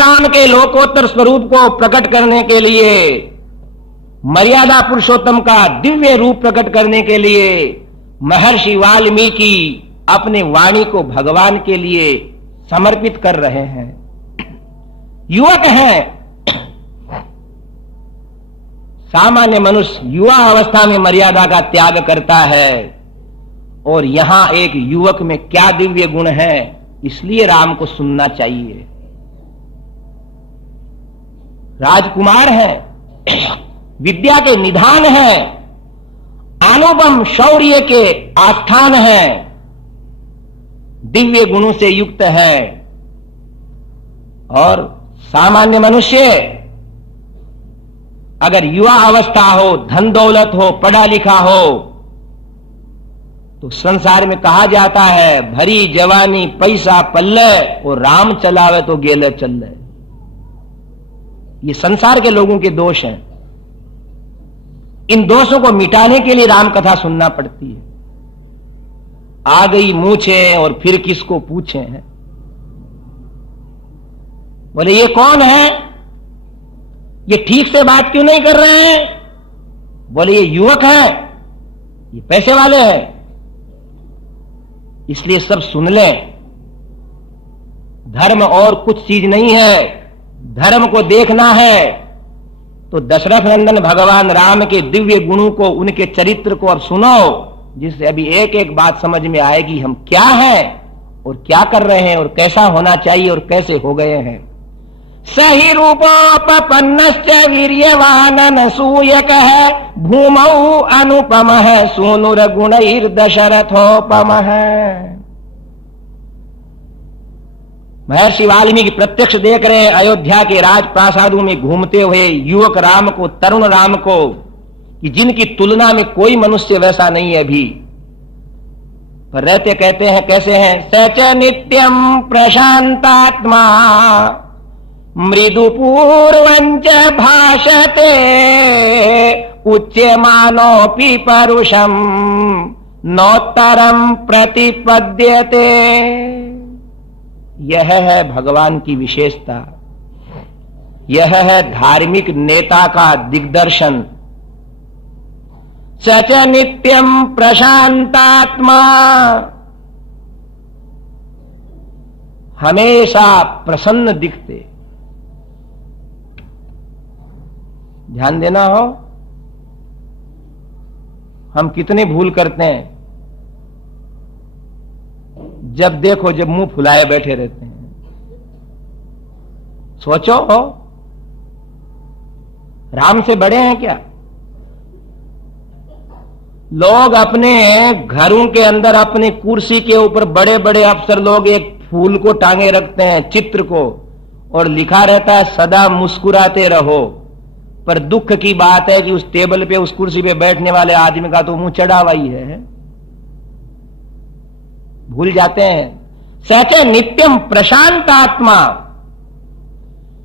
राम के लोकोत्तर स्वरूप को प्रकट करने के लिए, मर्यादा पुरुषोत्तम का दिव्य रूप प्रकट करने के लिए महर्षि वाल्मीकि अपने वाणी को भगवान के लिए समर्पित कर रहे हैं। युवक हैं। सामान्य मनुष्य युवा अवस्था में मर्यादा का त्याग करता है, और यहां एक युवक में क्या दिव्य गुण है, इसलिए राम को सुनना चाहिए। राजकुमार है, विद्या के निधान है, अनुपम शौर्य के आस्थान है, दिव्य गुणों से युक्त है। और सामान्य मनुष्य अगर युवा अवस्था हो, धन दौलत हो, पढ़ा लिखा हो, तो संसार में कहा जाता है भरी जवानी पैसा पल्ले और राम चलावे तो गेले चल। ये संसार के लोगों के दोष हैं। इन दोषों को मिटाने के लिए राम कथा सुनना पड़ती है। आ गई मूछे और फिर किसको पूछे हैं। बोले ये कौन है, ये ठीक से बात क्यों नहीं कर रहे हैं? बोले ये युवक है, ये पैसे वाले हैं, इसलिए सब सुन लें। धर्म और कुछ चीज नहीं है, धर्म को देखना है तो दशरथ नंदन भगवान राम के दिव्य गुणों को, उनके चरित्र को अब सुनो, जिससे अभी एक एक बात समझ में आएगी हम क्या हैं और क्या कर रहे हैं और कैसा होना चाहिए और कैसे हो गए हैं। सही रूपोपन्नश्च वीर्यवानन सूयक है, भूमौ अनुपम है, सूनुर गुणैर दशरथोपम है। महर्षि वाल्मीकि प्रत्यक्ष देख रहे हैं अयोध्या के राजप्रासादों में घूमते हुए युवक राम को, तरुण राम को, कि जिनकी तुलना में कोई मनुष्य वैसा नहीं है अभी। पर रहते कहते हैं कैसे हैं, सच नित्यम प्रशांतात्मा मृदु पूर्वंच भाषते उच्यमानोऽपि परुषम नोत्तरम प्रतिपद्यते। यह है भगवान की विशेषता, यह है धार्मिक नेता का दिग्दर्शन। सच नित्यम प्रशांतात्मा, हमेशा प्रसन्न दिखते। ध्यान देना हो, हम कितने भूल करते हैं। जब देखो जब मुंह फुलाए बैठे रहते हैं। सोचो हो, राम से बड़े हैं क्या? लोग अपने घरों के अंदर अपनी कुर्सी के ऊपर बड़े बड़े अफसर लोग एक फूल को टांगे रखते हैं, चित्र को, और लिखा रहता है सदा मुस्कुराते रहो। पर दुख की बात है कि उस टेबल पे, उस कुर्सी पे बैठने वाले आदमी का तो मुंह चढ़ा हुआ ही है। भूल जाते हैं। सच नित्यम प्रशांतात्मा,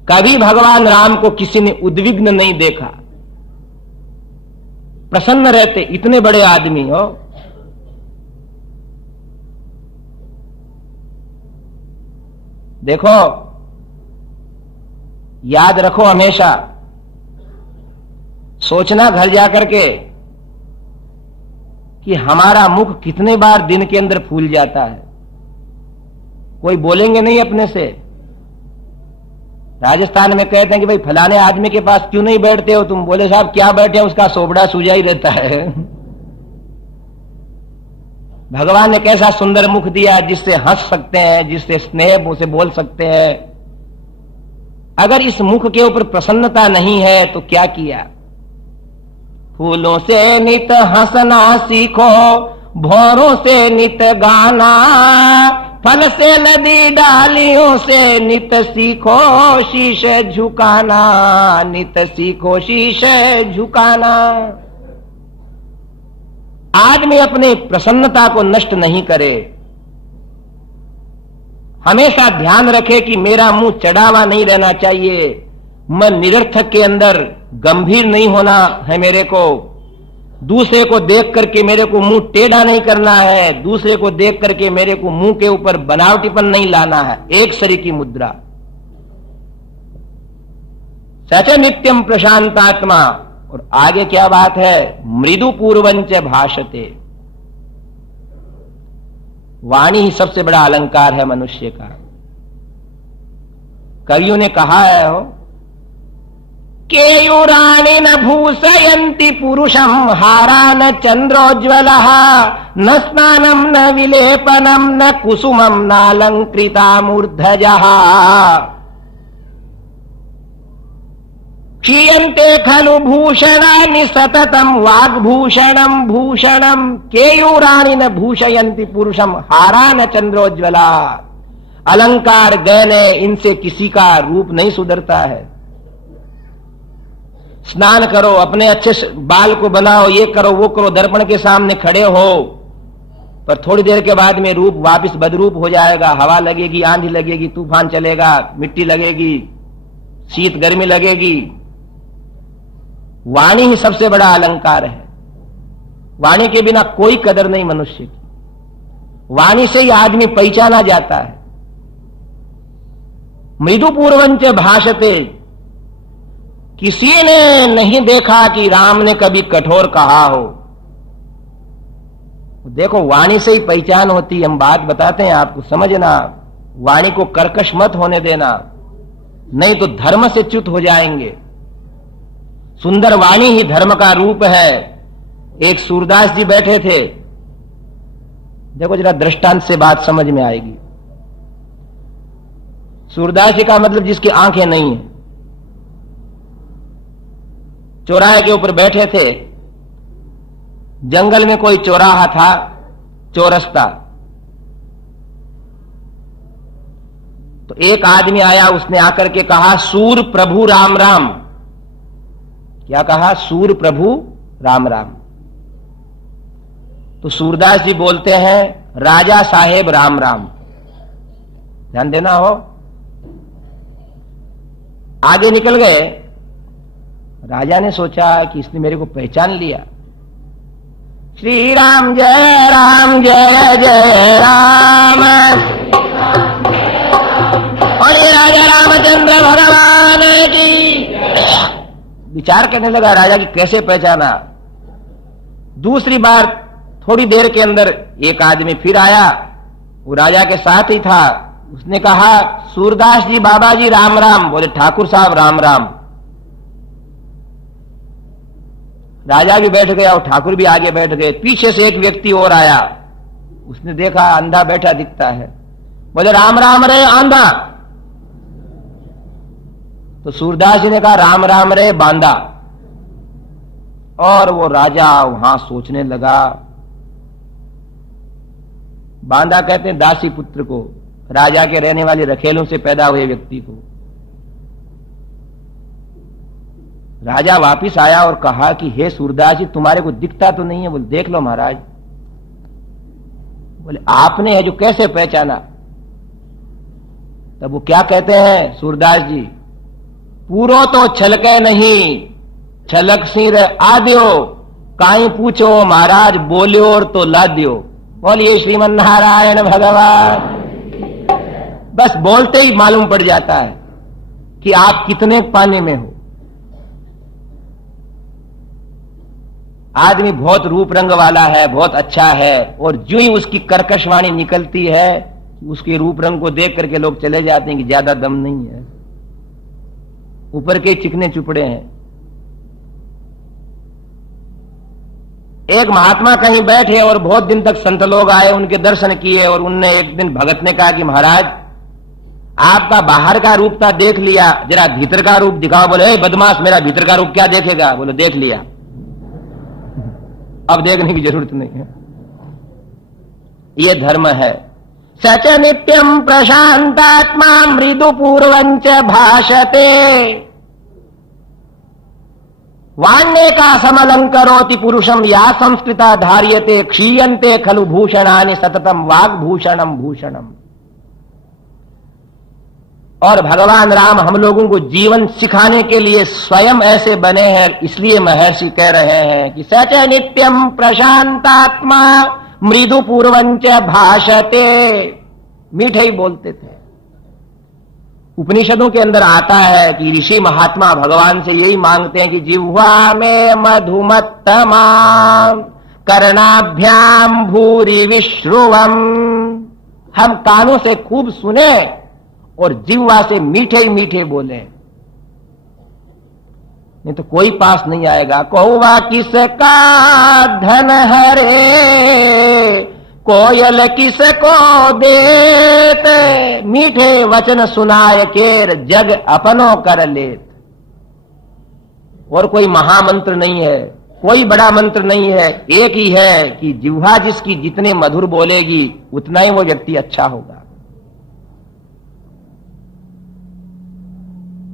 कभी भगवान राम को किसी ने उद्विग्न नहीं देखा, प्रसन्न रहते। इतने बड़े आदमी हो। देखो, याद रखो, हमेशा सोचना घर जाकर के कि हमारा मुख कितने बार दिन के अंदर फूल जाता है। कोई बोलेंगे नहीं अपने से। राजस्थान में कहते हैं कि भाई फलाने आदमी के पास क्यों नहीं बैठते हो तुम? बोले साहब क्या बैठे, उसका सोबड़ा सूझा ही रहता है। भगवान ने कैसा सुंदर मुख दिया जिससे हंस सकते हैं, जिससे स्नेह से बोल सकते हैं। अगर इस मुख के ऊपर प्रसन्नता नहीं है तो क्या किया? फूलों से नित हंसना सीखो, भौरों से नित गाना, फल से लदी डालियों से नित सीखो शीश झुकाना, नित सीखो शीश झुकाना। आदमी अपने प्रसन्नता को नष्ट नहीं करे। हमेशा ध्यान रखे कि मेरा मुंह चढ़ावा नहीं रहना चाहिए, मैं निरर्थक के अंदर गंभीर नहीं होना है मेरे को। दूसरे को देख करके मेरे को मुंह टेढ़ा नहीं करना है, दूसरे को देख करके मेरे को मुंह के ऊपर बनावटीपन नहीं लाना है। एक सरी की मुद्रा। सच नित्यम प्रशांतात्मा। और आगे क्या बात है, मृदु पूर्वंच भाषते। वाणी ही सबसे बड़ा अलंकार है मनुष्य का। कवियों ने कहा है हो, केयूराणि न भूषयन्ति पुरुषं हारा न चंद्रोज्ज्वलः न स्नानं न विलेपनं न कुसुमं नालंकृता मूर्धजः क्षीयन्ते खलु भूषणानि सततं वाग्भूषणं भूषणं। केयूराणि न भूषयन्ति पुरुषं हारा न चंद्रोज्ज्वला। अलंकार गहने, इनसे किसी का रूप नहीं सुधरता है। स्नान करो, अपने अच्छे बाल को बनाओ, ये करो वो करो, दर्पण के सामने खड़े हो, पर थोड़ी देर के बाद में रूप वापस बदरूप हो जाएगा। हवा लगेगी, आंधी लगेगी, तूफान चलेगा, मिट्टी लगेगी, शीत गर्मी लगेगी। वाणी ही सबसे बड़ा अलंकार है। वाणी के बिना कोई कदर नहीं मनुष्य की। वाणी से ही आदमी पहचाना जाता है। मृदु पूर्वंच भाषते। किसी ने नहीं देखा कि राम ने कभी कठोर कहा हो। देखो, वाणी से ही पहचान होती है। हम बात बताते हैं आपको, समझना। वाणी को कर्कश मत होने देना, नहीं तो धर्म से च्युत हो जाएंगे। सुंदर वाणी ही धर्म का रूप है। एक सूरदास जी बैठे थे। देखो जरा दृष्टांत से बात समझ में आएगी। सूरदास जी का मतलब जिसकी आंखें नहीं है। चौराहे के ऊपर बैठे थे। जंगल में कोई चौराहा था, चौरस्ता। तो एक आदमी आया, उसने आकर के कहा, सूर प्रभु राम राम। क्या कहा? सूर प्रभु राम राम। तो सूरदास जी बोलते हैं, राजा साहेब राम राम। ध्यान देना हो। आगे निकल गए। राजा ने सोचा कि इसने मेरे को पहचान लिया। श्री राम जय जय राम। और ये राजा रामचंद्र भगवान की। विचार करने लगा राजा की कैसे पहचाना। दूसरी बार थोड़ी देर के अंदर एक आदमी फिर आया, वो राजा के साथ ही था। उसने कहा, सूरदास जी बाबा जी राम राम। बोले, ठाकुर साहब राम राम। राजा भी बैठ गया और ठाकुर भी आगे बैठ गए। पीछे से एक व्यक्ति और आया। उसने देखा अंधा बैठा दिखता है। बोले, राम राम रे आंधा। तो सूरदास जी ने कहा, राम राम रे बांधा। और वो राजा वहां सोचने लगा। बांधा कहते हैं दासी पुत्र को, राजा के रहने वाले रखेलों से पैदा हुए व्यक्ति को। राजा वापिस आया और कहा कि हे सूरदास जी, तुम्हारे को दिखता तो नहीं है। बोले, देख लो महाराज। बोले, आपने है जो कैसे पहचाना? तब वो क्या कहते हैं सूरदास जी, पूरो तो छलके नहीं, छलक सिर आद्यो, काई पूछो महाराज बोल्यो और तो लाद्यो। बोलिए श्रीमन नारायण भगवान। बस बोलते ही मालूम पड़ जाता है कि आप कितने पानी में हो। आदमी बहुत रूप रंग वाला है, बहुत अच्छा है, और जो ही उसकी कर्कश वाणी निकलती है, उसके रूप रंग को देख करके लोग चले जाते हैं कि ज्यादा दम नहीं है, ऊपर के चिकने चुपड़े हैं। एक महात्मा कहीं बैठे और बहुत दिन तक संत लोग आए, उनके दर्शन किए, और उनने एक दिन भगत ने कहा कि महाराज, आपका बाहर का रूप था देख लिया, जरा भीतर का रूप दिखाओ। बोले, बदमाश, मेरा भीतर का रूप क्या देखेगा? बोले, देख लिया, अब देखने की जरूरत नहीं है। ये धर्म है। सच नित्यम प्रशांतात्मा मृदु पूर्वंच भाषते। वाण्ये का समलंकरोति पुरुषम या संस्कृता धार्यते क्षीयन्ते खलु भूषणानि सततम वाग्भूषणम भूषणम। और भगवान राम हम लोगों को जीवन सिखाने के लिए स्वयं ऐसे बने हैं, इसलिए महर्षि कह रहे हैं कि सच नित्यम प्रशांतात्मा मृदु पूर्वंच भाषते। मीठे ही बोलते थे। उपनिषदों के अंदर आता है कि ऋषि महात्मा भगवान से यही मांगते हैं कि जिह्वा में मधुमत्तमा कर्णाभ्याम भूरि विश्रुवम, हम कानों से खूब सुने और जिह्वा से मीठे ही मीठे बोले, नहीं तो कोई पास नहीं आएगा। कौवा किसका धन हरे, कोयल किसको देते, मीठे वचन सुनाय केर जग अपनों कर लेत। और कोई महामंत्र नहीं है, कोई बड़ा मंत्र नहीं है, एक ही है कि जिह्वा जिसकी जितने मधुर बोलेगी उतना ही वो व्यक्ति अच्छा होगा।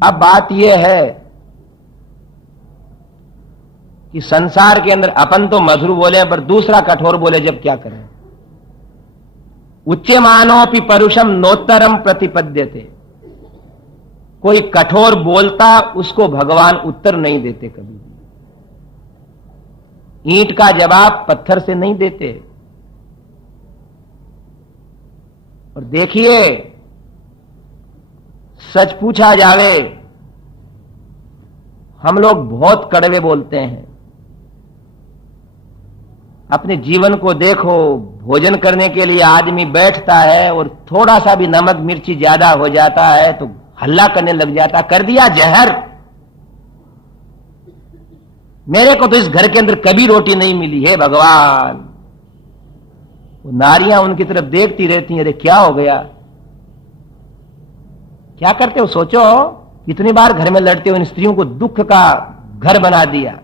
अब बात यह है कि संसार के अंदर अपन तो मधुर बोले पर दूसरा कठोर बोले, जब क्या करें। उच्यमानोपि परुषम नोत्तरम प्रतिपद्यते, कोई कठोर बोलता उसको भगवान उत्तर नहीं देते कभी। ईंट का जवाब पत्थर से नहीं देते। और देखिए, सच पूछा जावे, हम लोग बहुत कड़वे बोलते हैं। अपने जीवन को देखो, भोजन करने के लिए आदमी बैठता है और थोड़ा सा भी नमक मिर्ची ज्यादा हो जाता है तो हल्ला करने लग जाता, कर दिया जहर। मेरे को तो इस घर के अंदर कभी रोटी नहीं मिली है भगवान। वो नारियां उनकी तरफ देखती रहती हैं, अरे क्या हो गया, क्या करते हो, सोचो कितनी बार घर में लड़ते हो, इन स्त्रियों को दुख का घर बना दिया।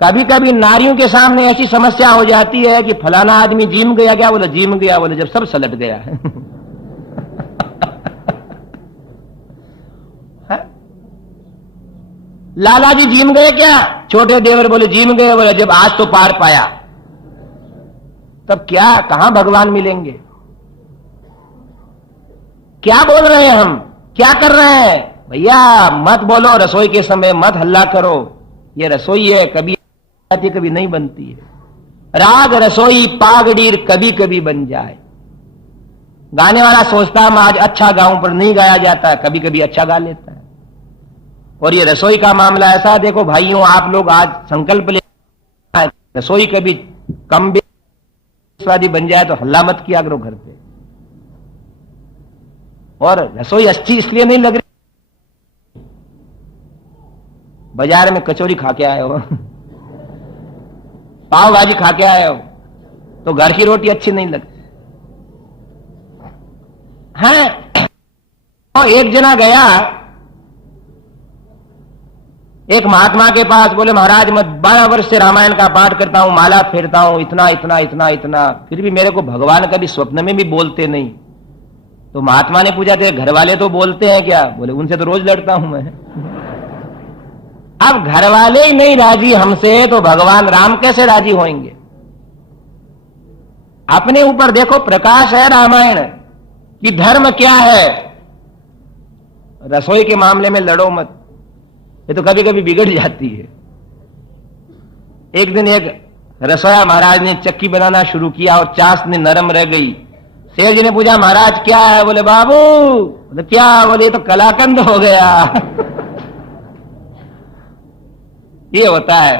कभी कभी नारियों के सामने ऐसी समस्या हो जाती है कि फलाना आदमी जिम गया, क्या बोले, जिम गया, बोले जब सब सलट गया है। लाला जी जिम गए क्या, छोटे देवर बोले जिम गए, बोले जब आज तो पार पाया। तब क्या, कहां भगवान मिलेंगे। क्या बोल रहे हैं हम, क्या कर रहे हैं भैया। मत बोलो रसोई के समय, मत हल्ला करो, ये रसोई है, कभी आती कभी नहीं बनती है। राग रसोई पागडीर कभी कभी बन जाए। गाने वाला सोचता है मैं आज अच्छा गाऊं, पर नहीं गाया जाता, कभी कभी अच्छा गा लेता है। और ये रसोई का मामला ऐसा, देखो भाइयों, आप लोग आज संकल्प ले, रसोई कभी कम स्वादी बन जाए तो हल्ला मत किया करो घर पे। और रसोई अच्छी इसलिए नहीं लग रही, बाजार में कचौरी खा के आए हो, पाव भाजी खा के आए हो, तो घर की रोटी अच्छी नहीं लगती है। तो एक जना गया एक महात्मा के पास, बोले महाराज मैं 12 वर्ष से रामायण का पाठ करता हूं, माला फेरता हूं, इतना इतना इतना इतना, फिर भी मेरे को भगवान कभी स्वप्न में भी बोलते नहीं। तो महात्मा ने पूछा, तेरे घर वाले तो बोलते हैं क्या, बोले उनसे तो रोज लड़ता हूं मैं। अब घर वाले ही नहीं राजी हमसे तो भगवान राम कैसे राजी होंगे। अपने ऊपर देखो, प्रकाश है रामायण कि धर्म क्या है। रसोई के मामले में लड़ो मत, ये तो कभी कभी बिगड़ जाती है। एक दिन एक रसोया महाराज ने चक्की बनाना शुरू किया और चाशनी नरम रह गई। शेर जी ने पूछा महाराज क्या है, बोले बाबू, बोले क्या, बोले ये तो कलाकंद हो गया। ये होता है,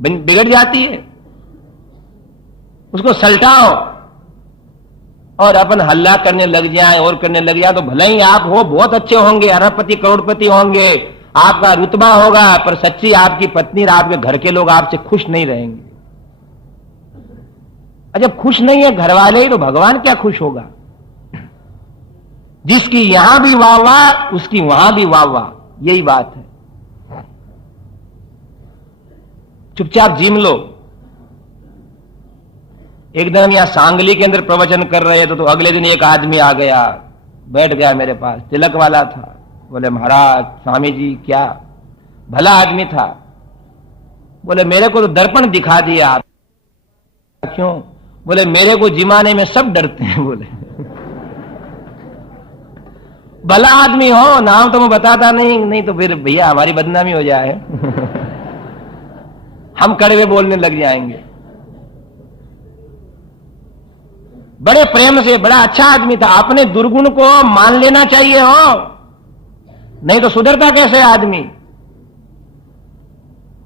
बिगड़ जाती है, उसको सल्टाओ और अपन हल्ला करने लग जाए और करने लग जाए तो भले ही आप हो बहुत अच्छे होंगे, अरबपति करोड़पति होंगे, आपका रुतबा होगा, पर सच्ची आपकी पत्नी और आपके घर के लोग आपसे खुश नहीं रहेंगे। जब खुश नहीं है घर वाले ही तो भगवान क्या खुश होगा। जिसकी यहां भी वाह वाह उसकी वहां भी वाह वाह, यही बात है। चुपचाप जिम लो। एक दिन हम यहां सांगली के अंदर प्रवचन कर रहे थे तो अगले दिन एक आदमी आ गया, बैठ गया मेरे पास, तिलक वाला था। बोले महाराज स्वामी जी क्या, भला आदमी था। बोले मेरे को तो दर्पण दिखा दिया आप। क्यों, बोले मेरे को जिमाने में सब डरते हैं। बोले भला आदमी हो, नाम तो मैं बताता नहीं तो फिर भैया हमारी बदनामी हो जाए। हम कड़वे बोलने लग जाएंगे। बड़े प्रेम से, बड़ा अच्छा आदमी था। अपने दुर्गुण को मान लेना चाहिए हो, नहीं तो सुधरता कैसे आदमी।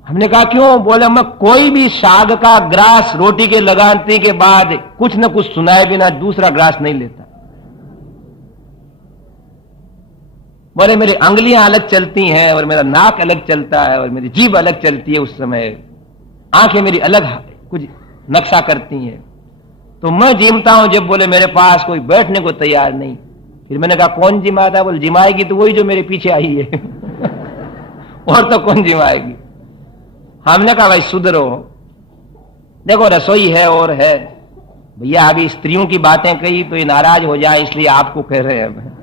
हमने कहा क्यों? बोले मैं कोई भी साग का ग्रास रोटी के लगाने के बाद कुछ न कुछ सुनाए बिना दूसरा ग्रास नहीं लेता। बोले मेरी अंगुलियां अलग चलती हैं और मेरा नाक अलग चलता है और मेरी जीभ अलग चलती है, उस समय आंखें मेरी अलग कुछ नक्शा करती हैं, तो मैं जिमता हूं जब बोले मेरे पास कोई बैठने को तैयार नहीं। फिर मैंने कहा कौन जिमाता? बोले जिमाएगी तो वही जो मेरे पीछे आई है और तो कौन जिमाएगी। हमने कहा भाई सुधरो, देखो रसोई है और है भैया, अभी स्त्रियों की बातें कही तो ये नाराज हो जाए, इसलिए आपको कह रहे हैं।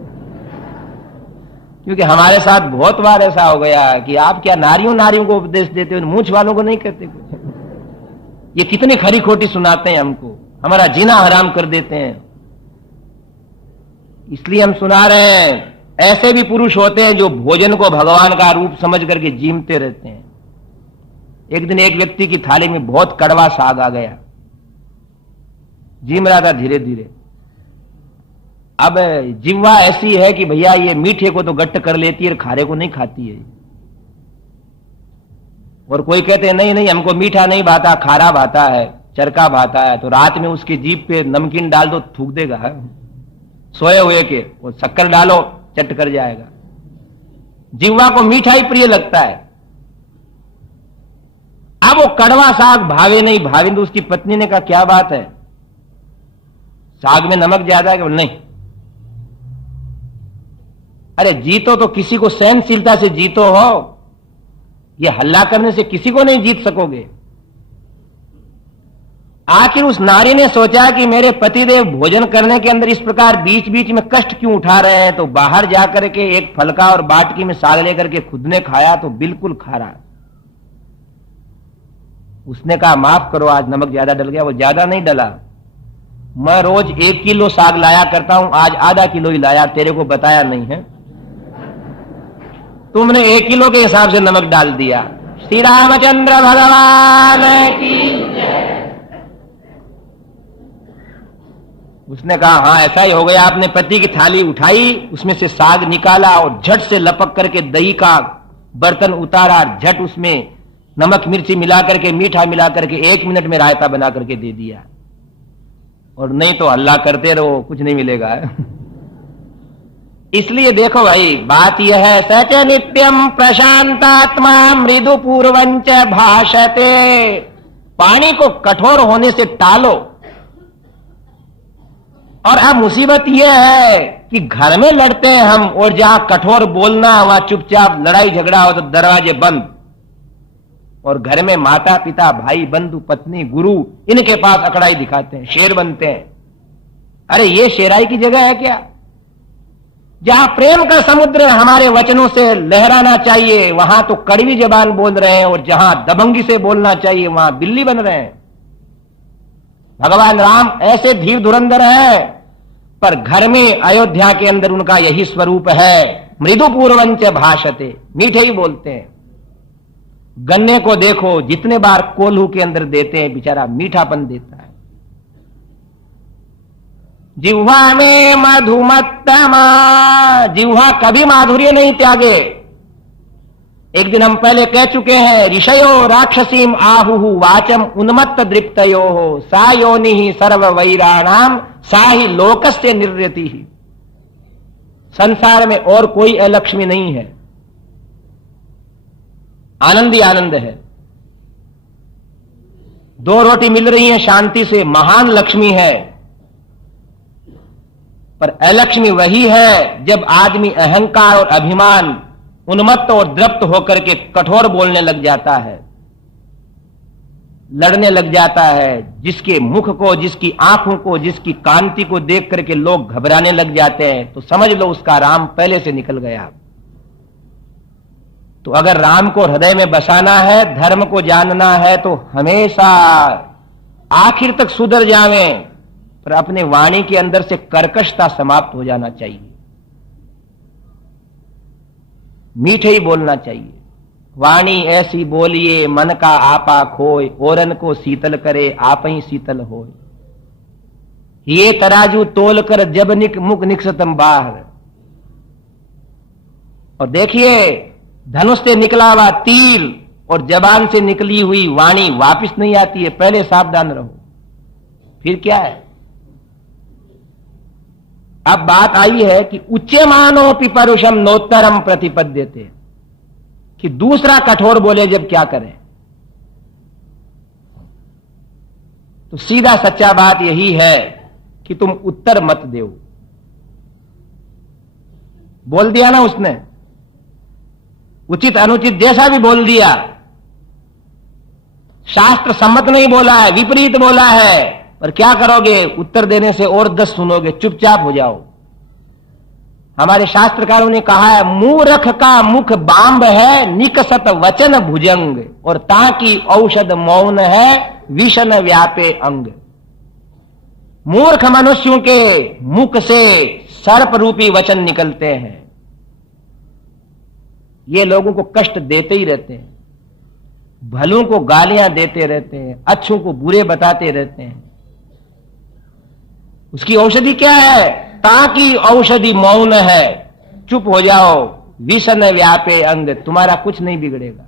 क्योंकि हमारे साथ बहुत बार ऐसा हो गया कि आप क्या नारियों को उपदेश देते हो, मूंछ वालों को नहीं कहते कुछ। ये कितनी खरी खोटी सुनाते हैं हमको, हमारा जीना हराम कर देते हैं। इसलिए हम सुना रहे हैं, ऐसे भी पुरुष होते हैं जो भोजन को भगवान का रूप समझ करके जीमते रहते हैं। एक दिन एक व्यक्ति की थाली में बहुत कड़वा साग आ गया, जीम रहा था धीरे धीरे। अब जिह्वा ऐसी है कि भैया ये मीठे को तो गट्ट कर लेती है, खारे को नहीं खाती है। और कोई कहते हैं नहीं नहीं हमको मीठा नहीं भाता, खारा भाता है, चरका भाता है, तो रात में उसकी जीभ पे नमकीन डाल दो थूक देगा है? सोए हुए के वो शक्कर डालो चट कर जाएगा। जिह्वा को मीठा ही प्रिय लगता है। अब वो कड़वा साग भावे नहीं, भावे तो उसकी पत्नी ने कहा क्या बात है, साग में नमक ज्यादा है? नहीं, अरे जीतो तो किसी को सहनशीलता से जीतो हो, ये हल्ला करने से किसी को नहीं जीत सकोगे। आखिर उस नारी ने सोचा कि मेरे पतिदेव भोजन करने के अंदर इस प्रकार बीच बीच में कष्ट क्यों उठा रहे हैं, तो बाहर जाकर के एक फलका और बाटकी में साग लेकर के खुद ने खाया तो बिल्कुल खारा। उसने कहा माफ करो आज नमक ज्यादा डल गया। वो ज्यादा नहीं डला, मैं रोज 1 किलो साग लाया करता हूं, आज आधा किलो ही लाया, तेरे को बताया नहीं है, तुमने 1 किलो के हिसाब से नमक डाल दिया। श्री रामचंद्र भगवान की जय। उसने कहा हाँ ऐसा ही हो गया। आपने पति की थाली उठाई, उसमें से साग निकाला और झट से लपक करके दही का बर्तन उतारा, झट उसमें नमक मिर्ची मिला करके मीठा मिला करके 1 मिनट में रायता बना करके दे दिया। और नहीं तो हल्ला करते रहो, कुछ नहीं मिलेगा। इसलिए देखो भाई बात यह है, सच नित्यम प्रशांतात्मा मृदु पूर्वंच भाषते। पानी को कठोर होने से टालो। और अब मुसीबत यह है कि घर में लड़ते हैं हम, और जहां कठोर बोलना वहां चुपचाप लड़ाई झगड़ा हो तो दरवाजे बंद। और घर में माता पिता भाई बंधु पत्नी गुरु इनके पास अकड़ाई दिखाते हैं, शेर बनते हैं। अरे ये शेराई की जगह है क्या? जहां प्रेम का समुद्र हमारे वचनों से लहराना चाहिए वहां तो कड़वी जबान बोल रहे हैं, और जहां दबंगी से बोलना चाहिए वहां बिल्ली बन रहे हैं। भगवान राम ऐसे धीर धुरंधर है, पर घर में अयोध्या के अंदर उनका यही स्वरूप है, मृदु पूर्वंच भाषते, मीठे ही बोलते हैं। गन्ने को देखो जितने बार कोल्हू के अंदर देते हैं बेचारा मीठापन देता है। जिह्वा में मधुमत्तमा, जिह्वा कभी माधुर्य नहीं त्यागे। एक दिन हम पहले कह चुके हैं, ऋषयो राक्षसीम आहुहु वाचम उन्मत्त दृप्तयो हो सा योनि सर्व वैराणाम सा ही लोकस्य निर्यति। संसार में और कोई अलक्ष्मी नहीं है, आनंद ही आनंद है। 2 रोटी मिल रही है शांति से, महान लक्ष्मी है। पर अलक्ष्मी वही है जब आदमी अहंकार और अभिमान उन्मत्त और द्रप्त होकर के कठोर बोलने लग जाता है, लड़ने लग जाता है, जिसके मुख को, जिसकी आंखों को, जिसकी कांति को देख करके लोग घबराने लग जाते हैं, तो समझ लो उसका राम पहले से निकल गया। तो अगर राम को हृदय में बसाना है, धर्म को जानना है, तो हमेशा आखिर तक सुधर जावें, पर अपने वाणी के अंदर से कर्कशता समाप्त हो जाना चाहिए। मीठे ही बोलना चाहिए। वाणी ऐसी बोलिए मन का आपा खोए, औरन को शीतल करे आप ही शीतल होए। ये तराजू तोल कर जब मुख निकसतम बाहर। और देखिए, धनुष से निकला हुआ तीर और जबान से निकली हुई वाणी वापस नहीं आती है, पहले सावधान रहो। फिर क्या है? अब बात आई है कि उच्यमानोपि परुषम नोत्तरम प्रतिपद्यते, कि दूसरा कठोर बोले जब क्या करें। तो सीधा सच्चा बात यही है कि तुम उत्तर मत दो। बोल दिया ना उसने, उचित अनुचित जैसा भी बोल दिया, शास्त्र सम्मत नहीं बोला है, विपरीत बोला है, पर क्या करोगे? उत्तर देने से और 10 सुनोगे, चुपचाप हो जाओ। हमारे शास्त्रकारों ने कहा है, मूर्ख का मुख बांब है, निकसत वचन भुजंग, और ताकि औषध मौन है, विषन व्यापे अंग। मूर्ख मनुष्यों के मुख से सर्प रूपी वचन निकलते हैं। ये लोगों को कष्ट देते ही रहते हैं, भलों को गालियां देते रहते हैं, अच्छों को बुरे बताते रहते हैं। उसकी औषधि क्या है? ताकि औषधि मौन है, चुप हो जाओ, विषन व्यापे अंग, तुम्हारा कुछ नहीं बिगड़ेगा।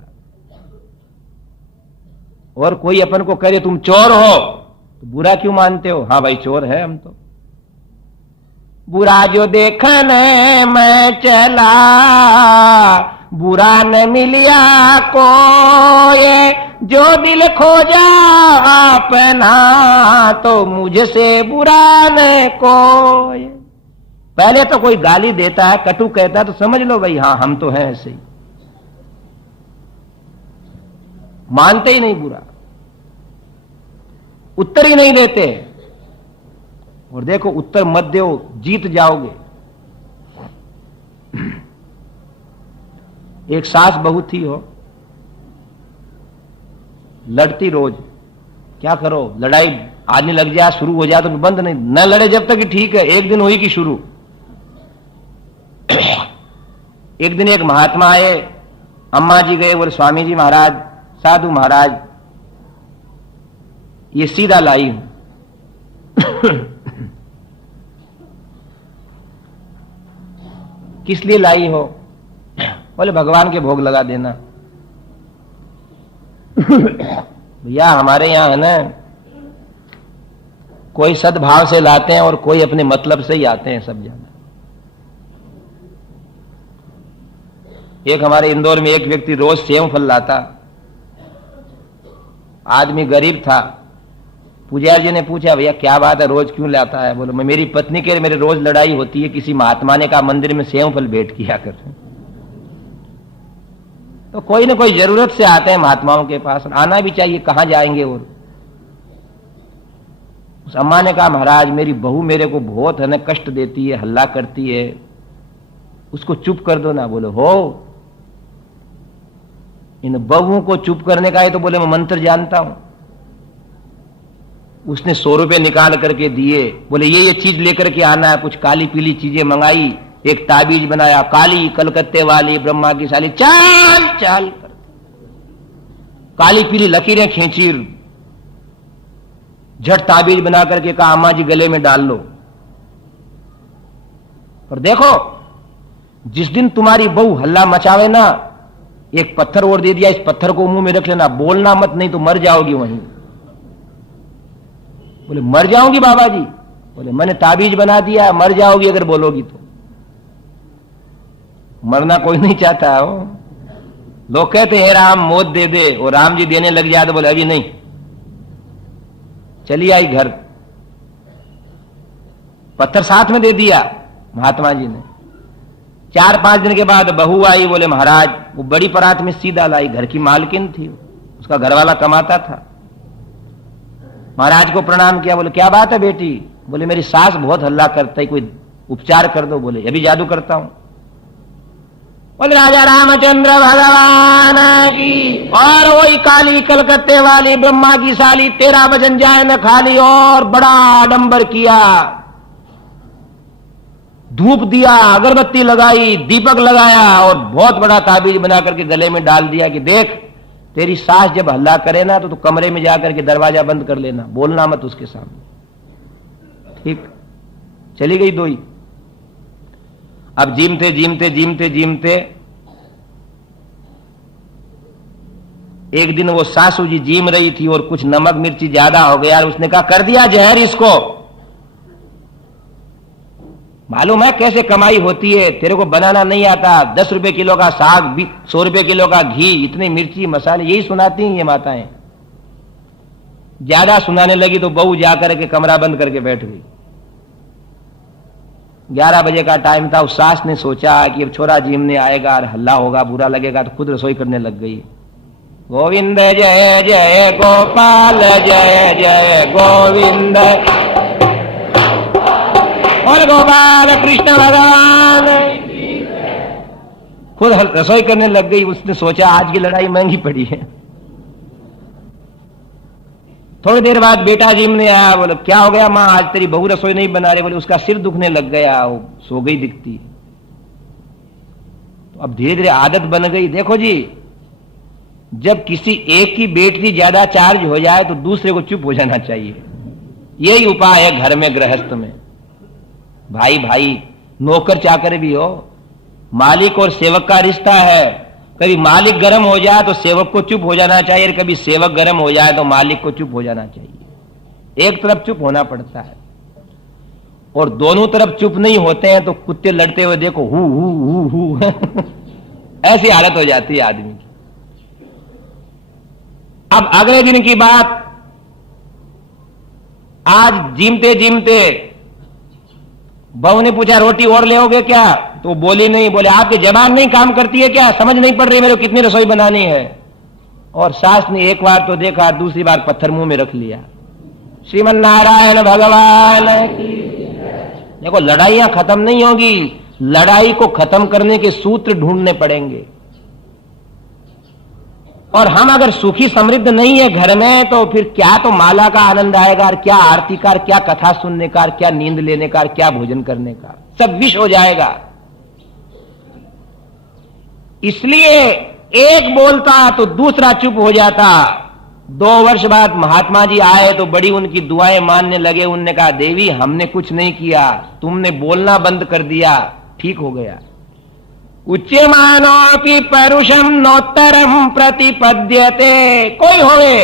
और कोई अपन को करे तुम चोर हो, तो बुरा क्यों मानते हो? हाँ भाई चोर है हम तो। बुरा जो देखने मैं चला, बुरा न मिलिया कोई, जो दिल खोजा अपना, तो मुझसे बुरा न कोई। पहले तो कोई गाली देता है, कटु कहता है, तो समझ लो भाई हाँ हम तो हैं ऐसे ही, मानते ही नहीं बुरा, उत्तर ही नहीं देते। और देखो, उत्तर मत दो, जीत जाओगे। एक सास बहू थी हो, लड़ती रोज। क्या करो, लड़ाई आदमी लग जाए, शुरू हो जाए तो बंद नहीं, न लड़े जब तक ठीक है, एक दिन हुई कि शुरू। एक दिन एक महात्मा आए, अम्मा जी गए, बोले स्वामी जी महाराज, साधु महाराज, ये सीधा लाई हूं। किस लिए लाई हो? बोले भगवान के भोग लगा देना। भैया हमारे यहां है ना, कोई सद्भाव से लाते हैं और कोई अपने मतलब से ही आते हैं, सब जाना। एक हमारे इंदौर में एक व्यक्ति रोज सेव फल लाता, आदमी गरीब था। पुजारी जी ने पूछा, भैया क्या बात है, रोज क्यों लाता है? बोलो मेरी पत्नी के मेरे रोज लड़ाई होती है, किसी महात्मा ने कहा मंदिर में सेव फल भेंट किया कर। तो कोई ना कोई जरूरत से आते हैं महात्माओं के पास, आना भी चाहिए, कहां जाएंगे। और उस अम्मा ने कहा, महाराज मेरी बहू मेरे को बहुत है ना कष्ट देती है, हल्ला करती है, उसको चुप कर दो ना। बोले हो, इन बहुओं को चुप करने का है? तो बोले मैं मंत्र जानता हूं। उसने 100 रुपए निकाल करके दिए, बोले ये चीज लेकर के आना है। कुछ काली पीली चीजें मंगाई, एक ताबीज बनाया, काली कलकत्ते वाली ब्रह्मा की साली, चाल चाल कर काली पीली लकीरें खींची, झट ताबीज बना करके कहा अम्मा जी गले में डाल लो। और देखो, जिस दिन तुम्हारी बहू हल्ला मचावे ना, एक पत्थर और दे दिया, इस पत्थर को मुंह में रख लेना, बोलना मत, नहीं तो मर जाओगी वहीं। बोले मर जाऊंगी बाबा जी? बोले मैंने ताबीज बना दिया, मर जाओगी अगर बोलोगी तो। मरना कोई नहीं चाहता हो। लोग कहते हैं राम मौत दे दे, और राम जी देने लग जाए तो बोले अभी नहीं। चली आई घर, पत्थर साथ में दे दिया महात्मा जी ने। 4-5 दिन के बाद बहू आई, बोले महाराज वो बड़ी परात में सीधा लाई, घर की मालकिन थी, उसका घरवाला कमाता था। महाराज को प्रणाम किया, बोले क्या बात है बेटी? बोले मेरी सास बहुत हल्ला करता है, कोई उपचार कर दो। बोले अभी जादू करता हूं। बोले राजा रामचंद्र भगवान की, और वही काली कलकत्ते वाली ब्रह्मा की साली, तेरा वजन जाए न खाली, और बड़ा आडंबर किया, धूप दिया, अगरबत्ती लगाई, दीपक लगाया, और बहुत बड़ा ताबीज बना करके गले में डाल दिया कि देख तेरी सास जब हल्ला करे ना तो तू कमरे में जाकर के दरवाजा बंद कर लेना, बोलना मत उसके सामने। ठीक, चली गई 2 ही। अब जीमते जीमते जीमते जीमते एक दिन वो सासू जी जीम रही थी और कुछ नमक मिर्ची ज्यादा हो गया, उसने कहा कर दिया जहर इसको। मालूम है कैसे कमाई होती है, तेरे को बनाना नहीं आता, 10 रुपए किलो का साग, 100 रुपए किलो का घी, इतनी मिर्ची मसाले, यही सुनाती हैं ये माताएं। ज्यादा सुनाने लगी तो बहू जाकर के कमरा बंद करके बैठ गई। 11 बजे का टाइम था। उस सास ने सोचा कि अब छोरा जीमने आएगा और हल्ला होगा, बुरा लगेगा, तो खुद रसोई करने लग गई। गोविंद जय जय गोपाल जय जय गोविंद और गोपाल कृष्ण भगवान, खुद रसोई करने लग गई। उसने सोचा आज की लड़ाई महंगी पड़ी है। थोड़ी देर बाद बेटा जीमने आया, बोले क्या हो गया माँ, आज तेरी बहू रसोई नहीं बना रही। बोले उसका सिर दुखने लग गया, वो सो गई दिखती। तो अब धीरे धीरे आदत बन गई। देखो जी, जब किसी एक की बैटरी ज्यादा चार्ज हो जाए तो दूसरे को चुप हो जाना चाहिए। यही उपाय है घर में, गृहस्थ में। भाई भाई, नौकर चाकर भी हो, मालिक और सेवक का रिश्ता है। कभी मालिक गर्म हो जाए तो सेवक को चुप हो जाना चाहिए, कभी सेवक गर्म हो जाए तो मालिक को चुप हो जाना चाहिए। एक तरफ चुप होना पड़ता है, और दोनों तरफ चुप नहीं होते हैं तो कुत्ते लड़ते हुए देखो, हु ऐसी हालत हो जाती है आदमी की। अब अगले दिन की बात, आज जीमते जीमते बहू ने पूछा रोटी और ले क्या, तो बोली नहीं। बोले आपकी जबान नहीं काम करती है क्या, समझ नहीं पड़ रही मेरे को कितनी रसोई बनानी है। और सास ने एक बार तो देखा, दूसरी बार पत्थर मुंह में रख लिया। श्रीमन नारायण भगवान की। देखो लड़ाइयां खत्म नहीं होगी, लड़ाई को खत्म करने के सूत्र ढूंढने पड़ेंगे। और हम अगर सुखी समृद्ध नहीं है घर में, तो फिर क्या तो माला का आनंद आएगा, और क्या आरती का, क्या कथा सुनने का, क्या नींद लेने का, क्या भोजन करने का, सब विष हो जाएगा। इसलिए एक बोलता तो दूसरा चुप हो जाता। 2 वर्ष बाद महात्मा जी आए तो बड़ी उनकी दुआएं मानने लगे। उनने कहा देवी हमने कुछ नहीं किया, तुमने बोलना बंद कर दिया, ठीक हो गया। उच्यमानोऽपि परुषम नोत्तरम प्रतिपद्यते। कोई होवे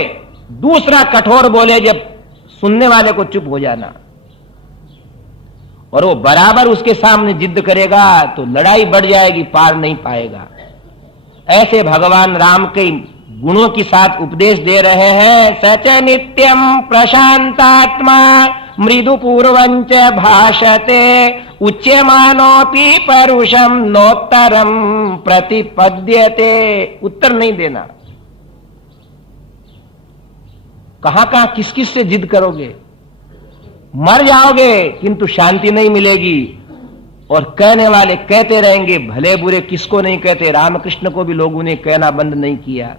दूसरा कठोर बोले, जब सुनने वाले को चुप हो जाना, और वो बराबर उसके सामने जिद करेगा तो लड़ाई बढ़ जाएगी, पार नहीं पाएगा। ऐसे भगवान राम के गुणों के साथ उपदेश दे रहे हैं। सच नित्यम प्रशांतात्मा मृदु पूर्वंच भाषते उच्यमानोऽपि परुषम नोत्तरम प्रतिपद्यते। उत्तर नहीं देना। कहां कहां किस किस से जिद करोगे, मर जाओगे किंतु शांति नहीं मिलेगी। और कहने वाले कहते रहेंगे, भले बुरे किसको नहीं कहते। रामकृष्ण को भी लोगों ने कहना बंद नहीं किया।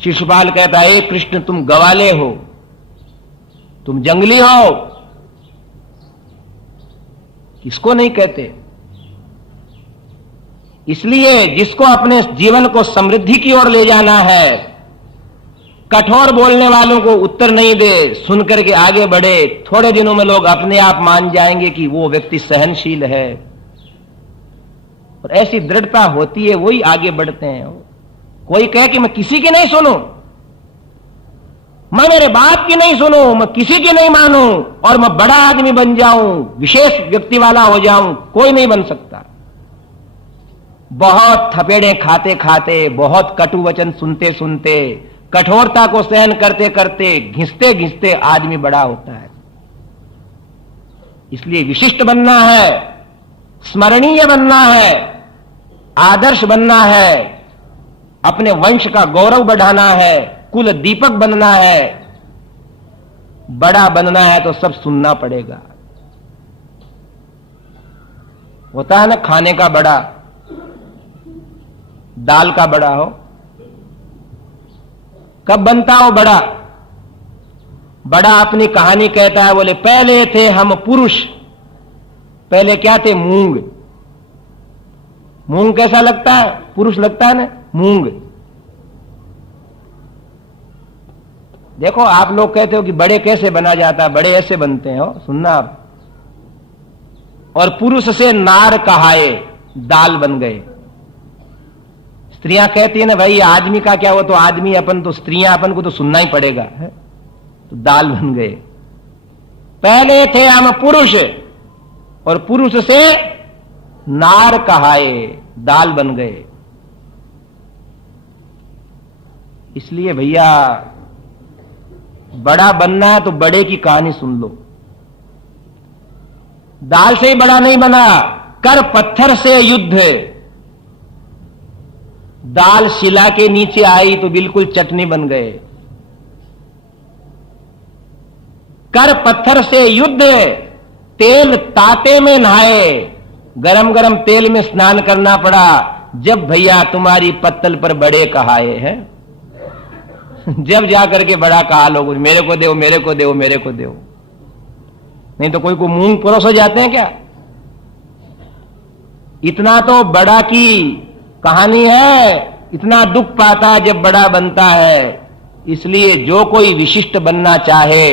शिशुपाल कहता है कृष्ण तुम गवाले हो, तुम जंगली हो, किसको नहीं कहते। इसलिए जिसको अपने जीवन को समृद्धि की ओर ले जाना है, कठोर बोलने वालों को उत्तर नहीं दे, सुनकर के आगे बढ़े। थोड़े दिनों में लोग अपने आप मान जाएंगे कि वो व्यक्ति सहनशील है, और ऐसी दृढ़ता होती है, वही आगे बढ़ते हैं। कोई कहे कि मैं किसी की नहीं सुनूं, मैं मेरे बाप की नहीं सुनूं, मैं किसी की नहीं मानूं, और मैं बड़ा आदमी बन जाऊं, विशेष व्यक्ति वाला हो जाऊं, कोई नहीं बन सकता। बहुत थपेड़े खाते खाते, बहुत कटु वचन सुनते सुनते, कठोरता को सहन करते करते, घिसते घिसते आदमी बड़ा होता है। इसलिए विशिष्ट बनना है, स्मरणीय बनना है, आदर्श बनना है, अपने वंश का गौरव बढ़ाना है, कुल दीपक बनना है, बड़ा बनना है तो सब सुनना पड़ेगा। होता है ना खाने का बड़ा, दाल का बड़ा हो, कब बनता हो बड़ा? बड़ा अपनी कहानी कहता है, बोले पहले थे हम पुरुष। पहले क्या थे? मूंग। मूंग कैसा लगता है? पुरुष लगता है ना मूंग। देखो आप लोग कहते हो कि बड़े कैसे बना जाता है, बड़े ऐसे बनते हैं, सुनना आप। और पुरुष से नार कहाए दाल बन गए। स्त्रियां कहती है ना भाई आदमी का क्या, वो तो आदमी, अपन तो स्त्रियां, अपन को तो सुनना ही पड़ेगा है? तो दाल बन गए। पहले थे हम पुरुष और पुरुष से नार कहाए दाल बन गए। इसलिए भैया बड़ा बनना है तो बड़े की कहानी सुन लो। दाल से ही बड़ा नहीं बना, कर पत्थर से युद्ध। दाल शिला के नीचे आई तो बिल्कुल चटनी बन गए। कर पत्थर से युद्ध, तेल ताते में नहाए। गरम गरम तेल में स्नान करना पड़ा जब भैया तुम्हारी पत्तल पर बड़े कहाए हैं। जब जाकर के बड़ा कहा लोग, मेरे को दो, मेरे को दो, मेरे को दो। नहीं तो कोई को मूंग परोस हो जाते हैं क्या? इतना तो बड़ा की कहानी है, इतना दुख पाता है जब बड़ा बनता है। इसलिए जो कोई विशिष्ट बनना चाहे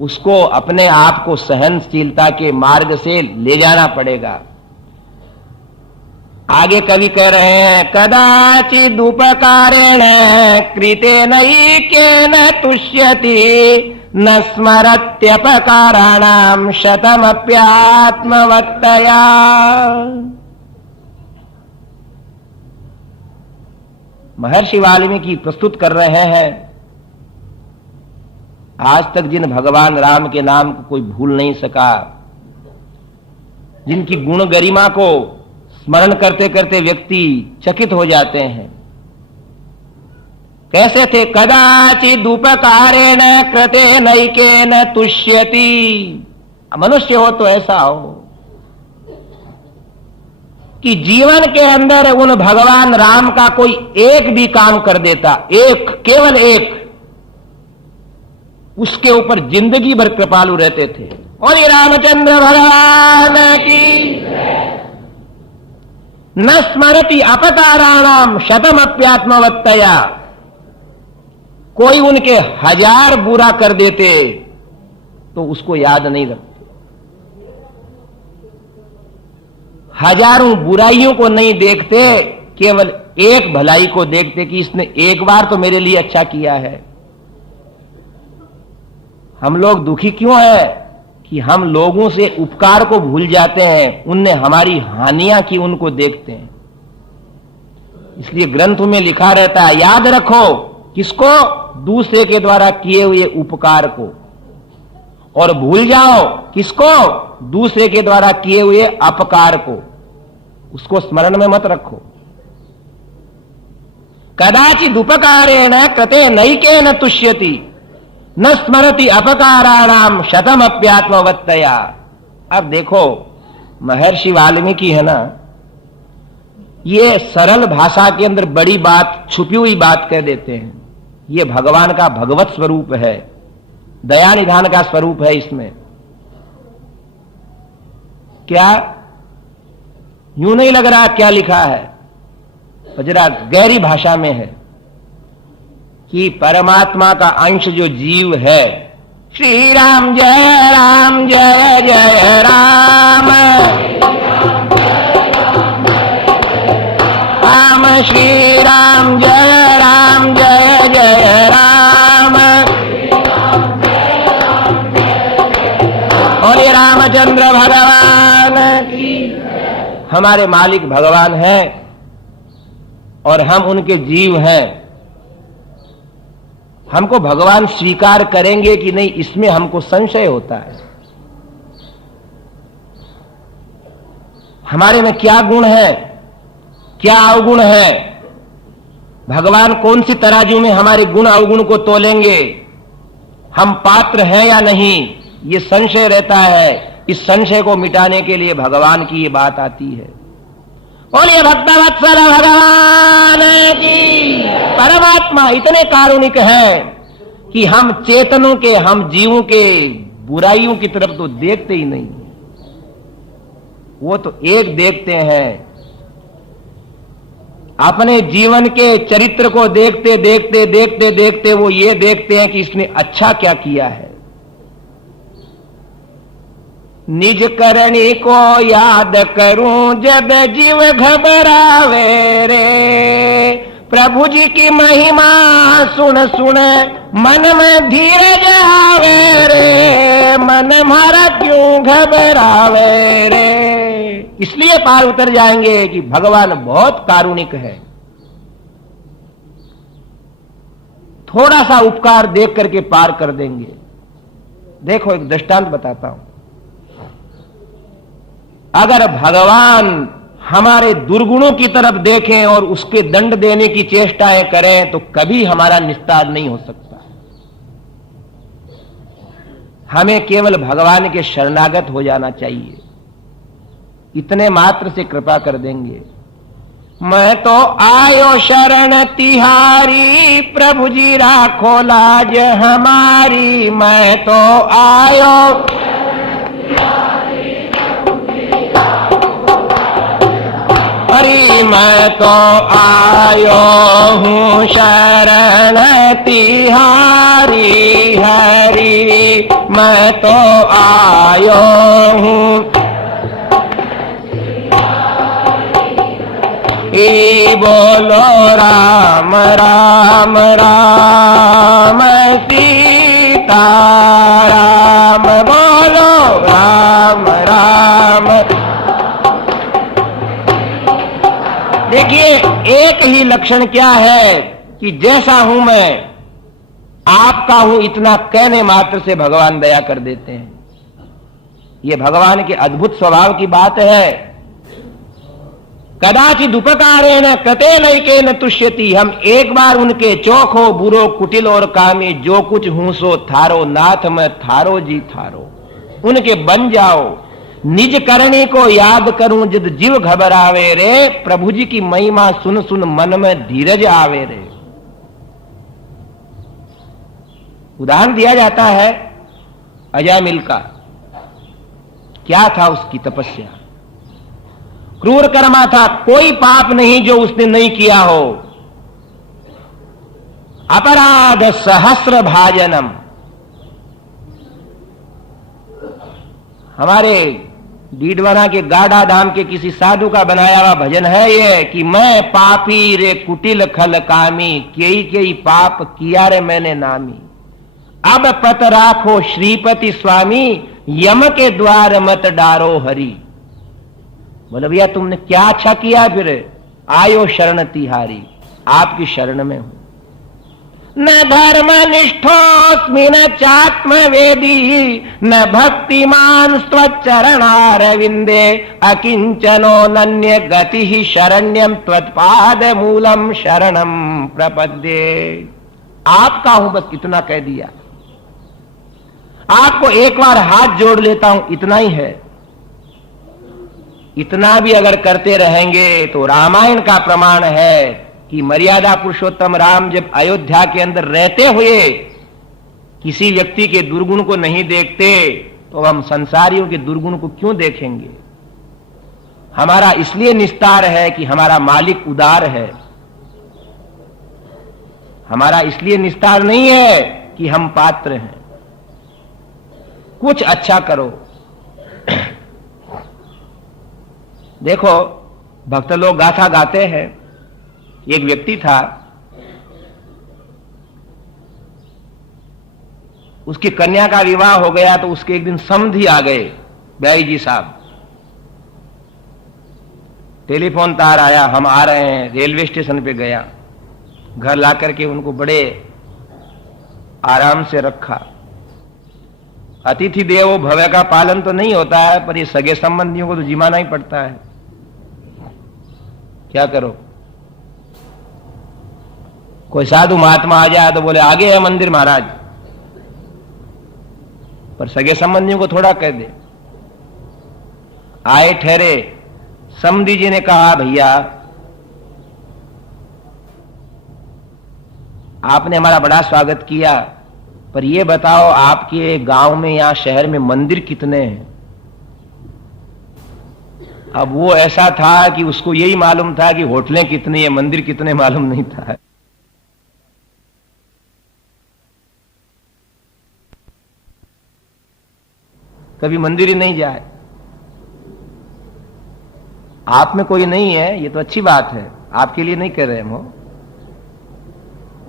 उसको अपने आप को सहनशीलता के मार्ग से ले जाना पड़ेगा। आगे कवि कह रहे हैं, कदाचिद उपकारेण कृतेनैकेन तुष्यति न स्मरत्यपकाराणां शतमप्यात्मवत्तया। महर्षि वाल्मीकि प्रस्तुत कर रहे हैं, आज तक जिन भगवान राम के नाम को कोई भूल नहीं सका, जिनकी गुण गरिमा को स्मरण करते करते व्यक्ति चकित हो जाते हैं। कैसे थे? कदाचिद उपकारेण कृतेनैकेन तुष्यति। मनुष्य हो तो ऐसा हो कि जीवन के अंदर उन भगवान राम का कोई एक भी काम कर देता, एक, केवल एक, उसके ऊपर जिंदगी भर कृपालु रहते थे। और ये रामचंद्र भगवान की न स्मरति अपकाराणाम शतमप्यात्मवत्तया। कोई उनके 1000 बुरा कर देते तो उसको याद नहीं रखते, हजारों बुराइयों को नहीं देखते, केवल एक भलाई को देखते कि इसने एक बार तो मेरे लिए अच्छा किया है। हम लोग दुखी क्यों है कि हम लोगों से उपकार को भूल जाते हैं, उनने हमारी हानियां की उनको देखते हैं। इसलिए ग्रंथ में लिखा रहता है, याद रखो किसको? दूसरे के द्वारा किए हुए उपकार को, और भूल जाओ किसको? दूसरे के द्वारा किए हुए अपकार को। उसको स्मरण में मत रखो। कदाचिद उपकारेण कृतेनैकेन तुष्यति न स्मरति अपकाराणाम शतमप्यात्मवत्तया। अब देखो महर्षि वाल्मीकि है ना, ये सरल भाषा के अंदर बड़ी बात, छुपी हुई बात कह देते हैं। ये भगवान का भगवत स्वरूप है, दया निधान का स्वरूप है। इसमें क्या यूं नहीं लग रहा क्या लिखा है? जरा गहरी भाषा में है कि परमात्मा का अंश जो जीव है, श्री राम जय जय राम, राम श्री राम जय जय राम। और ये रामचंद्र भगवान की, हमारे मालिक भगवान हैं और हम उनके जीव हैं। हमको भगवान स्वीकार करेंगे कि नहीं, इसमें हमको संशय होता है। हमारे में क्या गुण है, क्या अवगुण है, भगवान कौन सी तराजू में हमारे गुण अवगुण को तोलेंगे, हम पात्र हैं या नहीं, ये संशय रहता है। इस संशय को मिटाने के लिए भगवान की ये बात आती है। बोलिए भक्तवत्सल भगवान की। परमात्मा इतने कारुणिक हैं कि हम चेतनों के, हम जीवों के बुराइयों की तरफ तो देखते ही नहीं, वो तो एक देखते हैं अपने जीवन के चरित्र को देखते देखते देखते देखते वो ये देखते हैं कि इसने अच्छा क्या किया है। निज करनी को याद करूं जब जीव घबरावे रे, प्रभु जी की महिमा सुन सुन मन में धीरज आवे रे, मन हमारा क्यों घबरावे रे। इसलिए पार उतर जाएंगे कि भगवान बहुत कारुणिक है। थोड़ा सा उपकार देख करके पार कर देंगे। देखो एक दृष्टांत बताता हूं। अगर भगवान हमारे दुर्गुणों की तरफ देखें और उसके दंड देने की चेष्टाएं करें तो कभी हमारा निस्तार नहीं हो सकता। हमें केवल भगवान के शरणागत हो जाना चाहिए, इतने मात्र से कृपा कर देंगे। मैं तो आयो शरण तिहारी, प्रभु जी राखो लाज हमारी। मैं तो आयो हरी, मैं तो आयो हूँ शरण तिहारी हरी, मैं तो आयो हूँ। बोलो राम राम राम सीता राम, बोलो राम राम। देखिए एक ही लक्षण क्या है कि जैसा हूं मैं आपका हूं, इतना कहने मात्र से भगवान दया कर देते हैं। यह भगवान के अद्भुत स्वभाव की बात है। कदाचित उपकारेण कृतेनैकेन तुष्यति, हम एक बार उनके चोखो बुरो कुटिल और कामी, जो कुछ हूं सो थारो नाथ मैं थारो जी थारो, उनके बन जाओ। निज करनी को याद करूं जद जीव घबरावे रे, प्रभु जी की महिमा सुन सुन मन में धीरज आवे रे। उदाहरण दिया जाता है अजामिल का। क्या था उसकी तपस्या? क्रूर कर्मा था, कोई पाप नहीं जो उसने नहीं किया हो। अपराध सहस्र भाजनम, हमारे डीडवाना के गाढ़ा धाम के किसी साधु का बनाया हुआ भजन है ये कि मैं पापी रे कुटिल खल कामी, केई पाप किया रे मैंने नामी। अब पत राखो श्रीपति स्वामी, यम के द्वार मत डारो हरि। बोले भैया तुमने क्या अच्छा किया? फिर आयो शरण तिहारी, आपकी शरण में हूं। न धर्म निष्ठोस्मि न चात्मवेदी, न भक्तिमान स्वचरणारविंदे, अकिंचनो नन्य गति ही शरण्यम त्वत्पाद मूलम शरणम प्रपद्ये। आपका हूं, बस इतना कह दिया। आपको एक बार हाथ जोड़ लेता हूं, इतना ही है। इतना भी अगर करते रहेंगे तो रामायण का प्रमाण है कि मर्यादा पुरुषोत्तम राम जब अयोध्या के अंदर रहते हुए किसी व्यक्ति के दुर्गुण को नहीं देखते तो हम संसारियों के दुर्गुण को क्यों देखेंगे? हमारा इसलिए निस्तार है कि हमारा मालिक उदार है। हमारा इसलिए निस्तार नहीं है कि हम पात्र हैं। कुछ अच्छा करो। देखो भक्त लोग गाथा गाते हैं। एक व्यक्ति था, उसकी कन्या का विवाह हो गया तो उसके एक दिन समधी आ गए, ब्याई जी साहब। टेलीफोन तार आया, हम आ रहे हैं। रेलवे स्टेशन पे गया, घर ला करके उनको बड़े आराम से रखा। अतिथि देवो भव का पालन तो नहीं होता है, पर ये सगे संबंधियों को तो जिमाना ही पड़ता है। क्या करो? कोई साधु महात्मा आ जाए तो बोले आगे है मंदिर महाराज, पर सगे संबंधियों को थोड़ा कह दे। आए ठहरे, समधी जी ने कहा भैया आपने हमारा बड़ा स्वागत किया, पर यह बताओ आपके गांव में या शहर में मंदिर कितने हैं? अब वो ऐसा था कि उसको यही मालूम था कि होटलें कितनी है, मंदिर कितने मालूम नहीं था। कभी मंदिर ही नहीं जाए। आप में कोई नहीं है ये तो अच्छी बात है, आपके लिए नहीं कर रहे हम हो,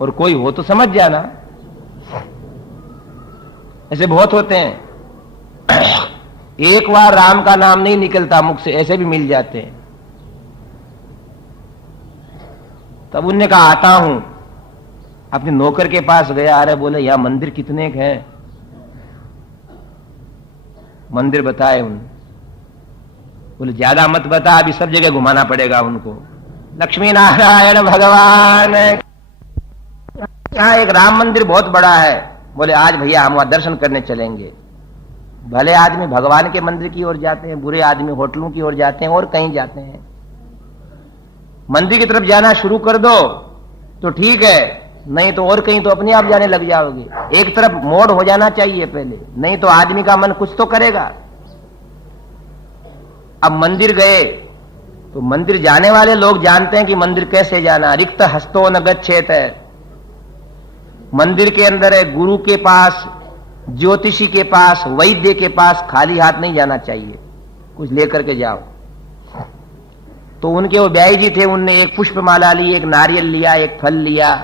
और कोई हो तो समझ जाना। ऐसे बहुत होते हैं, एक बार राम का नाम नहीं निकलता मुख से, ऐसे भी मिल जाते हैं। तब उनने कहा आता हूं, अपने नौकर के पास गया। अरे बोले यहां मंदिर कितने के हैं? मंदिर बताए उन। बोले ज्यादा मत बता, अभी सब जगह घुमाना पड़ेगा उनको। लक्ष्मी नारायण भगवान, यहां एक राम मंदिर बहुत बड़ा है। बोले आज भैया हम वहां दर्शन करने चलेंगे। भले आदमी भगवान के मंदिर की ओर जाते हैं, बुरे आदमी होटलों की ओर जाते हैं और कहीं जाते हैं। मंदिर की तरफ जाना शुरू कर दो तो ठीक है, नहीं तो और कहीं तो अपने आप जाने लग जाओगे। एक तरफ मोड़ हो जाना चाहिए पहले, नहीं तो आदमी का मन कुछ तो करेगा। अब मंदिर गए तो मंदिर जाने वाले लोग जानते हैं कि मंदिर कैसे जाना। रिक्त हस्तो न गच्छेत है। मंदिर के अंदर है, गुरु के पास, ज्योतिषी के पास, वैद्य के पास खाली हाथ नहीं जाना चाहिए, कुछ लेकर के जाओ। तो उनके वो ब्याई जी थे, उनने एक पुष्पमाला ली, एक नारियल लिया, एक फल लिया,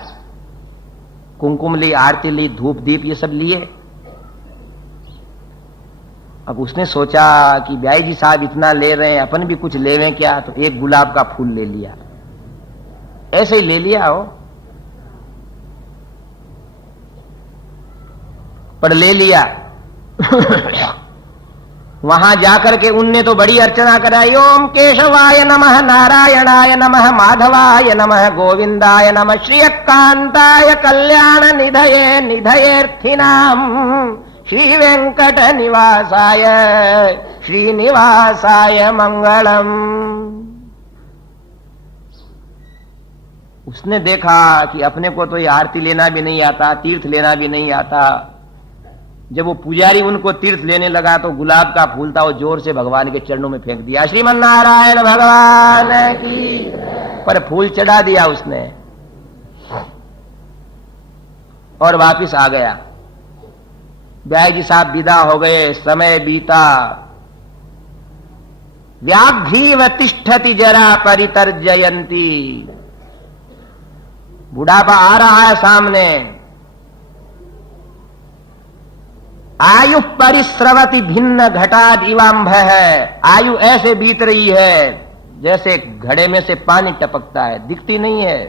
कुमकुम ली, आरती ली, धूप दीप ये सब लिए। अब उसने सोचा कि ब्याई जी साहब इतना ले रहे हैं, अपन भी कुछ लेवें क्या? तो एक गुलाब का फूल ले लिया, ऐसे ही ले लिया हो, पर ले लिया। वहां जाकर के उनने तो बड़ी अर्चना कराई। ओम केशवाय नमः, नारायणाय नमः, माधवाय नमः, गोविंदाय नमः, श्रीकांताय कल्याण निधये निधयेर्थिनाम, श्री वेंकट निवासाय श्रीनिवासाय मंगलम। उसने देखा कि अपने को तो ये आरती लेना भी नहीं आता, तीर्थ लेना भी नहीं आता। जब वो पुजारी उनको तीर्थ लेने लगा तो गुलाब का फूल था, वो जोर से भगवान के चरणों में फेंक दिया, श्रीमन नारायण भगवान की। पर फूल चढ़ा दिया उसने और वापिस आ गया। ब्याई जी साहब विदा हो गए, समय बीता। व्याघ्रीव तिष्ठति जरा परितर्जयंती। बुढ़ापा आ रहा है सामने। आयु परिस्रवति भिन्न घटाद इवांभ है। आयु ऐसे बीत रही है जैसे घड़े में से पानी टपकता है, दिखती नहीं है।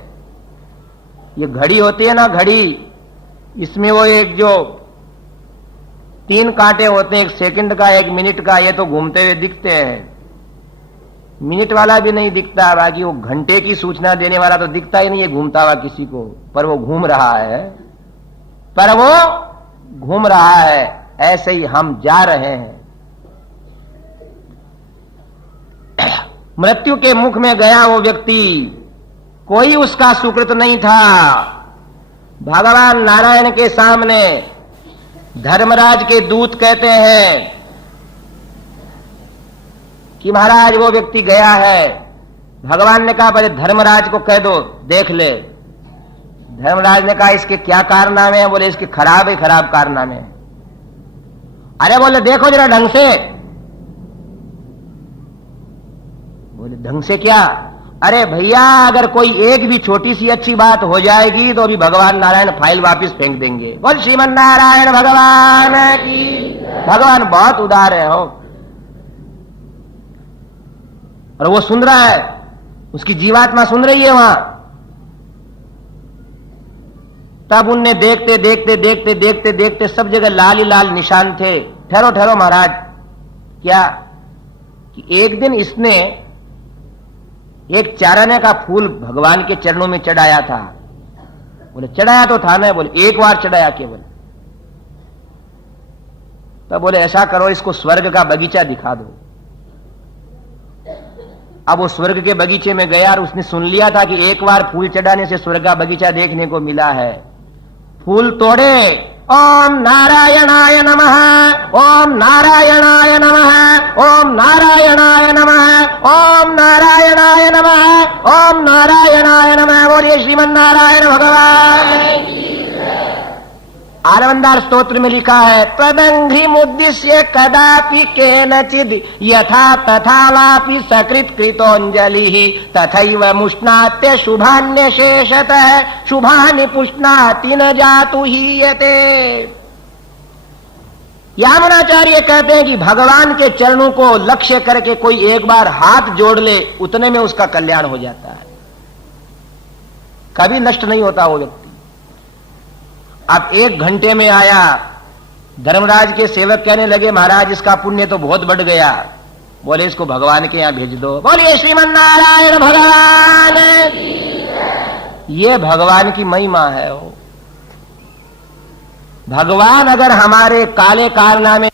ये घड़ी होती है ना, घड़ी, इसमें वो एक जो 3 कांटे होते हैं, 1 सेकंड का, 1 मिनट का, ये तो घूमते हुए दिखते हैं। मिनट वाला भी नहीं दिखता, बाकी वो घंटे की सूचना देने वाला तो दिखता ही नहीं है घूमता हुआ किसी को, पर वो घूम रहा है, पर वो घूम रहा है। ऐसे ही हम जा रहे हैं। मृत्यु के मुख में गया वो व्यक्ति, कोई उसका सुकृत नहीं था। भगवान नारायण के सामने धर्मराज के दूत कहते हैं कि महाराज वो व्यक्ति गया है। भगवान ने कहा पहले धर्मराज को कह दो, देख ले। धर्मराज ने कहा इसके क्या कारनामे हैं? बोले इसके खराब है, खराब कारनामे हैं। अरे बोले देखो जरा ढंग से। बोले ढंग से क्या? अरे भैया अगर कोई एक भी छोटी सी अच्छी बात हो जाएगी तो अभी भगवान नारायण फाइल वापस फेंक देंगे। बोल श्रीमन नारायण भगवान की। भगवान बहुत उदार है हो। और वो सुन रहा है, उसकी जीवात्मा सुन रही है वहां। तब उनने देखते देखते देखते देखते देखते सब जगह लाल ही लाल निशान थे। ठहरो ठहरो महाराज, क्या कि एक दिन इसने एक चाराने का फूल भगवान के चरणों में चढ़ाया था। बोले चढ़ाया तो था ना? बोले एक बार चढ़ाया केवल। तब बोले ऐसा करो इसको स्वर्ग का बगीचा दिखा दो। अब वो स्वर्ग के बगीचे में गया और उसने सुन लिया था कि एक बार फूल चढ़ाने से स्वर्ग का बगीचा देखने को मिला है। फूल तोड़े, ओम नारायणाय नमः, ओम नारायणाय नमः, ओम नारायणाय नमः, नारायणाय नमः। बोलिए श्रीमन नारायण भगवान। आलवंदार स्तोत्र में लिखा है, तदंघ्रिमुद्दिश्य कदापि केनचिद् यथा तथा वापि सकृत कृतोंजलि तथैव मुष्णात्य शुभान्यशेषतः शुभानि पुष्णाति न जातु हीयते। यामुनाचार्य कहते हैं कि भगवान के चरणों को लक्ष्य करके कोई एक बार हाथ जोड़ ले, उतने में उसका कल्याण हो जाता है, कभी नष्ट नहीं होता वो व्यक्ति। अब 1 घंटे में आया, धर्मराज के सेवक कहने लगे, महाराज इसका पुण्य तो बहुत बढ़ गया। बोले इसको भगवान के यहां भेज दो। बोलिए श्रीमन नारायण भगवान। ये भगवान की महिमा है। भगवान अगर हमारे काले कारनामे